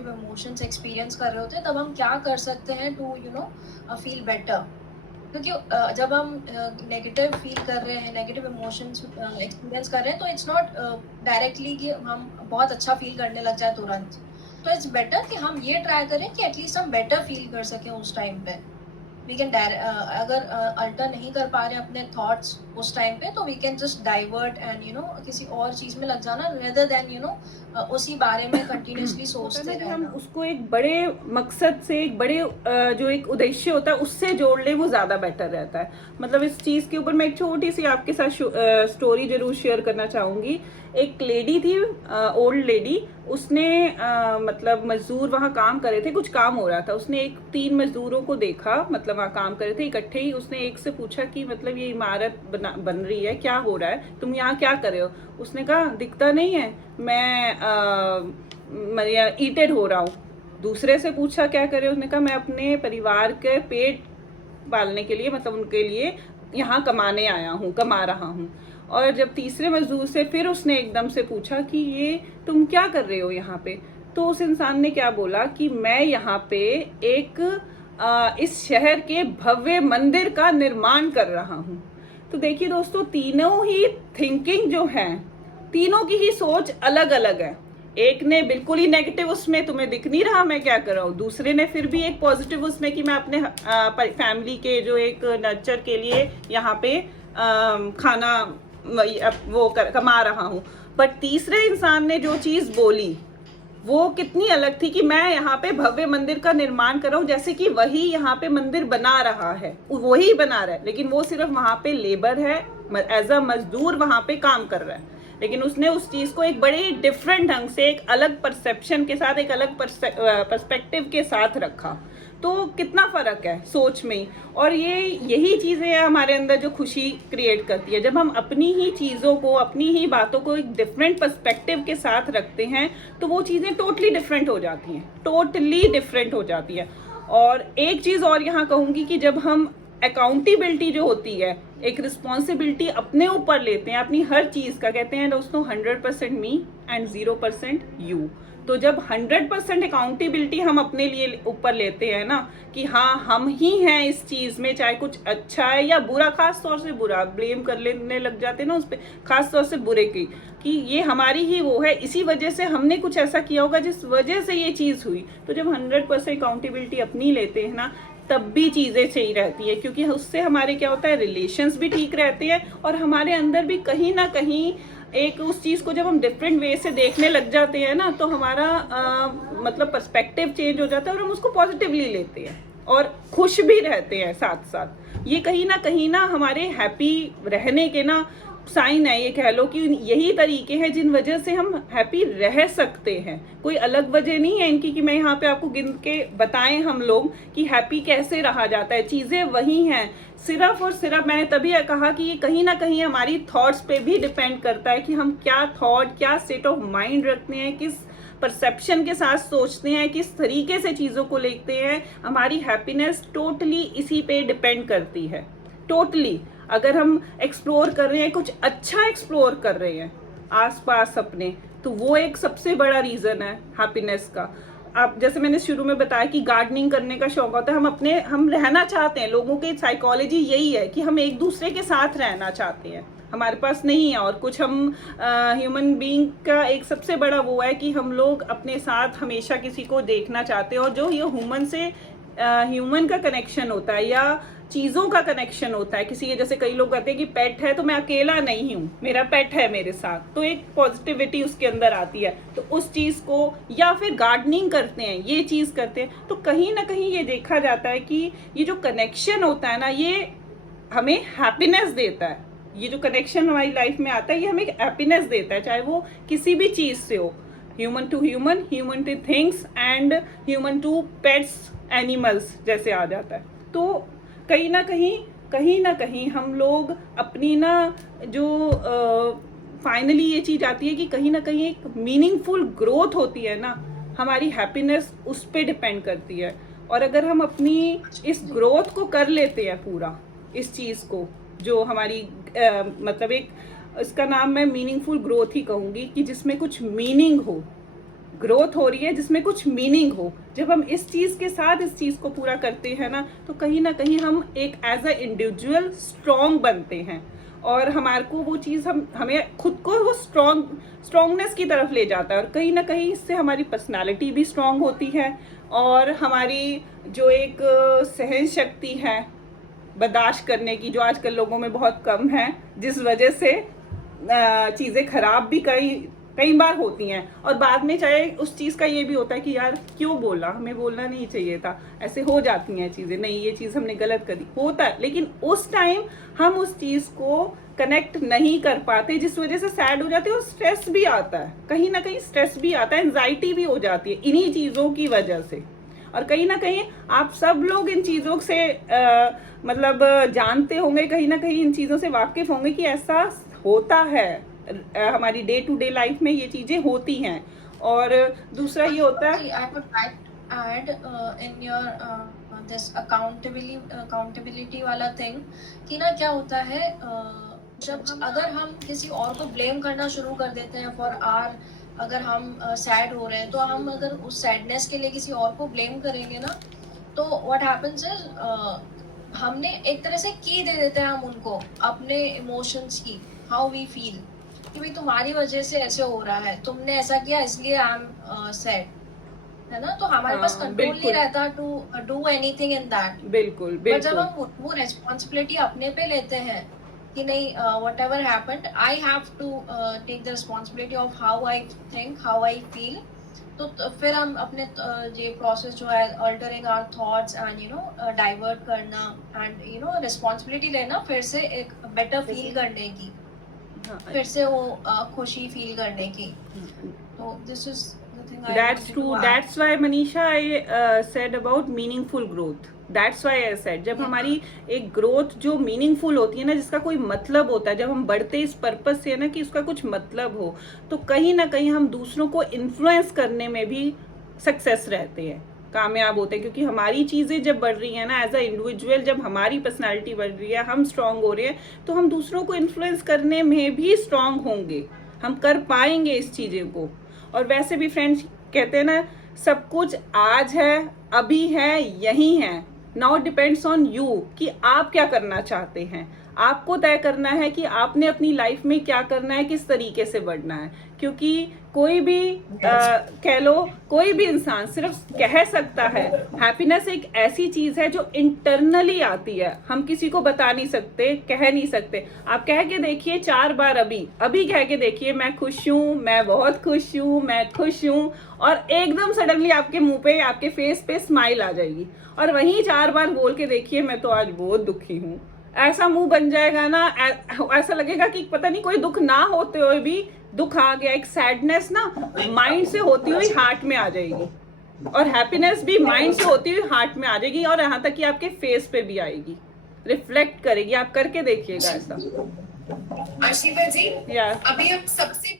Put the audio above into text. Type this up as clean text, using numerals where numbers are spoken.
Negative emotions experience कर रहे होते हैं, तब हम क्या कर सकते हैं टू फील बेटर। क्योंकि जब हम नेगेटिव फील कर रहे हैं, नेगेटिव इमोशंस एक्सपीरियंस कर रहे हैं, तो इट्स नॉट डायरेक्टली कि हम बहुत अच्छा फील करने लग जाए तुरंत। तो इट्स बेटर कि हम ये ट्राई करें कि एटलीस्ट हम बेटर फील कर सकें उस टाइम पे। वी कैन अगर अल्टर नहीं कर पा रहे हैं अपने थॉट्स उस टाइम पे, तो we can just divert and किसी और चीज में लग जाना, रेदर देन उसी बारे में कंटिन्यूअसली होता है ना सोचते कि हम रहना। उसको एक बड़े मकसद से, एक बड़े जो एक उद्देश्य होता है उससे जोड़ ले, वो ज़्यादा बेटर रहता है। मतलब इस चीज़ के ऊपर मैं एक छोटी सी आपके साथ स्टोरी जरूर शेयर करना चाहूँगी। एक लेडी थी, ओल्ड लेडी। उसने मतलब मजदूर वहाँ काम कर रहे थे, कुछ काम हो रहा था। उसने एक 3 मजदूरों को देखा, मतलब वहाँ काम कर रहे थे इकट्ठे ही। उसने एक से पूछा कि मतलब ये इमारत बन रही है, क्या हो रहा है, तुम यहाँ क्या कर रहे हो? उसने कहा दिखता नहीं है, मैं ईटेड हो रहा हूँ। दूसरे से पूछा क्या करे, उसने कहा मैं अपने परिवार के पेट पालने के लिए, मतलब उनके लिए यहाँ कमाने आया हूँ, कमा रहा हूँ। और जब तीसरे मजदूर से फिर उसने एकदम से पूछा कि ये तुम क्या कर रहे हो यहाँ पे, तो उस इंसान ने क्या बोला कि मैं यहाँ पे एक इस शहर के भव्य मंदिर का निर्माण कर रहा हूँ। तो देखिए दोस्तों, तीनों ही थिंकिंग जो है, तीनों की ही सोच अलग अलग है। एक ने बिल्कुल ही नेगेटिव, उसमें तुम्हें दिख नहीं रहा मैं क्या कर रहा हूँ। दूसरे ने फिर भी एक पॉजिटिव उसमें कि मैं अपने फैमिली के जो एक नर्चर के लिए यहाँ पे खाना कमा रहा हूँ। बट तीसरे इंसान ने जो चीज़ बोली वो कितनी अलग थी कि मैं यहाँ पे भव्य मंदिर का निर्माण कर रहा हूँ, जैसे कि वही यहाँ पे मंदिर बना रहा है, वही बना रहा है, लेकिन वो सिर्फ वहाँ पे लेबर है, एज अ मजदूर वहाँ पे काम कर रहा है। लेकिन उसने उस चीज़ को एक बड़े डिफरेंट ढंग से, एक अलग परसेप्शन के साथ, एक अलग पर्सपेक्टिव के साथ रखा। तो कितना फ़र्क है सोच में ही। और यही चीज़ें हैं हमारे अंदर जो खुशी क्रिएट करती है। जब हम अपनी ही चीज़ों को, अपनी ही बातों को एक डिफरेंट पर्सपेक्टिव के साथ रखते हैं, तो वो चीज़ें टोटली डिफरेंट हो जाती हैं, टोटली डिफरेंट हो जाती है। और एक चीज़ और यहाँ कहूँगी कि जब हम अकाउंटेबिलिटी जो होती है, एक रिस्पॉन्सिबिलिटी अपने ऊपर लेते हैं अपनी हर चीज़ का, कहते हैं दोस्तों 100% मी एंड 0% यू। तो जब 100% अकाउंटेबिलिटी हम अपने लिए ऊपर लेते हैं ना, कि हाँ हम ही हैं इस चीज़ में, चाहे कुछ अच्छा है या बुरा, खास तौर से बुरा ब्लेम कर लेने लग जाते हैं ना उस पर, खास तौर से बुरे की, कि ये हमारी ही वो है, इसी वजह से हमने कुछ ऐसा किया होगा जिस वजह से ये चीज़ हुई। तो जब 100% अकाउंटेबिलिटी अपनी लेते हैं ना, तब भी चीज़ें सही रहती है, क्योंकि उससे हमारे क्या होता है, रिलेशंस भी ठीक रहते हैं, और हमारे अंदर भी कहीं ना कहीं एक उस चीज़ को जब हम डिफरेंट वे से देखने लग जाते हैं ना, तो हमारा मतलब पर्सपेक्टिव चेंज हो जाता है, और हम उसको पॉजिटिवली लेते हैं और खुश भी रहते हैं साथ साथ। ये कहीं ना हमारे हैप्पी रहने के ना साइन है, ये कह लो कि यही तरीके हैं जिन वजह से हम हैप्पी रह सकते हैं। कोई अलग वजह नहीं है इनकी कि मैं यहाँ पे आपको गिन के बताएं हम लोग कि हैप्पी कैसे रहा जाता है। चीज़ें वही हैं, सिर्फ और सिर्फ मैंने तभी कहा कि ये कहीं ना कहीं हमारी थॉट्स पे भी डिपेंड करता है कि हम क्या थॉट, क्या स्टेट ऑफ माइंड रखते हैं, किस परसेप्शन के साथ सोचते हैं, किस तरीके से चीज़ों को लेते हैं। हमारी हैप्पीनेस टोटली इसी पे डिपेंड करती है, टोटली। अगर हम एक्सप्लोर कर रहे हैं, कुछ अच्छा एक्सप्लोर कर रहे हैं आसपास अपने, तो वो एक सबसे बड़ा रीज़न है हैप्पीनेस का। आप जैसे मैंने शुरू में बताया कि गार्डनिंग करने का शौक होता है, हम रहना चाहते हैं, लोगों की साइकोलॉजी यही है कि हम एक दूसरे के साथ रहना चाहते हैं, हमारे पास नहीं है और कुछ। हम ह्यूमन बीइंग का एक सबसे बड़ा वो है कि हम लोग अपने साथ हमेशा किसी को देखना चाहते हैं, और जो ये ह्यूमन से ह्यूमन का कनेक्शन होता है या चीज़ों का कनेक्शन होता है किसी के, जैसे कई लोग कहते हैं कि पेट है तो मैं अकेला नहीं हूँ, मेरा पेट है मेरे साथ, तो एक पॉजिटिविटी उसके अंदर आती है। तो उस चीज़ को, या फिर गार्डनिंग करते हैं, ये चीज़ करते हैं, तो कहीं ना कहीं ये देखा जाता है कि ये जो कनेक्शन होता है ना, ये हमें हैप्पीनेस देता है। ये जो कनेक्शन हमारी लाइफ में आता है, ये हमें हैप्पीनेस देता है, चाहे वो किसी भी चीज़ से हो, human to human, human to things and human to pets, animals जैसे आ जाता है। तो कहीं ना कहीं हम लोग अपनी ना जो फाइनली ये चीज़ आती है कि कहीं ना कहीं एक मीनिंगफुल ग्रोथ होती है ना, हमारी हैप्पीनेस उस पर डिपेंड करती है। और अगर हम अपनी इस ग्रोथ को कर लेते हैं पूरा, इस चीज़ को जो हमारी मतलब एक, इसका नाम मैं मीनिंगफुल ग्रोथ ही कहूँगी, कि जिसमें कुछ मीनिंग हो, ग्रोथ हो रही है जिसमें कुछ मीनिंग हो। जब हम इस चीज़ के साथ इस चीज़ को पूरा करते हैं ना, तो कहीं ना कहीं हम एक एज अ इंडिविजुअल स्ट्रॉन्ग बनते हैं, और हमारे को वो चीज़ हमें खुद को वो स्ट्रॉन्गनेस की तरफ ले जाता है, और कहीं ना कहीं इससे हमारी पर्सनालिटी भी स्ट्रॉन्ग होती है, और हमारी जो एक सहन शक्ति है बर्दाश्त करने की, जो आजकल लोगों में बहुत कम है, जिस वजह से चीज़ें खराब भी कई बार होती हैं, और बाद में चाहे उस चीज़ का ये भी होता है कि यार क्यों बोला, हमें बोलना नहीं चाहिए था, ऐसे हो जाती हैं चीज़ें, नहीं ये चीज़ हमने गलत करी, होता है, लेकिन उस टाइम हम उस चीज़ को कनेक्ट नहीं कर पाते, जिस वजह से सैड हो जाते हैं, और स्ट्रेस भी आता है, कहीं ना कहीं स्ट्रेस भी आता है, एंजाइटी भी हो जाती है इन्हीं चीज़ों की वजह से। और कहीं ना कहीं आप सब लोग इन चीज़ों से मतलब जानते होंगे, कहीं ना कहीं इन चीज़ों से वाकिफ होंगे कि ऐसा होता है, हमारी डे टू डे लाइफ में ये चीज़ें होती हैं। और दूसरा ये होता है, I would like to add in your this accountability वाला thing कि ना क्या होता है, जब अगर हम किसी और को ब्लेम करना शुरू कर देते हैं फॉर आर, अगर हम सैड हो रहे हैं तो हम अगर उस सैडनेस के लिए किसी और को ब्लेम करेंगे ना, तो व्हाट हैपेंस इज हमने एक तरह से की दे देते हैं हम उनको अपने इमोशंस की, हाउ वी फील, कि भाई तुम्हारी वजह से ऐसे हो रहा है, तुमने ऐसा किया इसलिए आई एम सैड, है ना, तो हमारे पास हाँ, कंट्रोल नहीं बिल्कुल रहता to do anything in that. बिल्कुल पर जब बिल्कुल। हम वो रेस्पॉन्सिबिलिटी अपने पे लेते हैं कि नहीं, whatever happened I have to take the responsibility of how I think, how I feel, तो फिर हम अपने ये प्रोसेस जो है altering our thoughts and you know divert करना एंड यू नो रिस्पॉन्सिबिलिटी लेना फिर से एक बेटर फील करने की, हाँ, फिर से वो खुशी फील करने की। तो this is the thing I That's wanted true. To add. That's why Manisha, I said about meaningful growth. That's why I said जब Yeah. हमारी एक ग्रोथ जो मीनिंगफुल होती है ना, जिसका कोई मतलब होता है, जब हम बढ़ते इस पर्पस से है ना कि उसका कुछ मतलब हो, तो कहीं ना कहीं हम दूसरों को इन्फ्लुएंस करने में भी सक्सेस रहते हैं, कामयाब होते हैं, क्योंकि हमारी चीज़ें जब बढ़ रही हैं ना, एज अ इंडिविजुअल जब हमारी पर्सनालिटी बढ़ रही है, हम स्ट्रांग हो रहे हैं, तो हम दूसरों को इन्फ्लुएंस करने में भी स्ट्रांग होंगे, हम कर पाएंगे इस चीज़ों को। और वैसे भी फ्रेंड्स कहते हैं ना, सब कुछ आज है, अभी है, यही है। नाउ डिपेंड्स ऑन यू कि आप क्या करना चाहते हैं। आपको तय करना है कि आपने अपनी लाइफ में क्या करना है, किस तरीके से बढ़ना है, क्योंकि कोई भी कह लो, कोई भी इंसान सिर्फ कह सकता है। हैप्पीनेस एक ऐसी चीज है जो इंटरनली आती है, हम किसी को बता नहीं सकते, कह नहीं सकते। आप कह के देखिए 4 बार, अभी कह के देखिए मैं खुश हूँ, मैं बहुत खुश हूँ, मैं खुश हूँ, और एकदम सडनली आपके मुंह पे, आपके फेस पे स्माइल आ जाएगी। और वहीं 4 बार बोल के देखिए मैं तो आज बहुत दुखी हूँ, ऐसा मुंह बन जाएगा ना, ऐसा लगेगा कि पता नहीं कोई दुख ना होते हुए भी दुख आ गया। एक सैडनेस ना माइंड से होती हुई हार्ट में आ जाएगी, और हैप्पीनेस भी माइंड से होती हुई हार्ट में आ जाएगी, और यहाँ तक कि आपके फेस पे भी आएगी, रिफ्लेक्ट करेगी। आप करके देखिएगा ऐसा। अर्शिवा जी, या अभी हम सबसे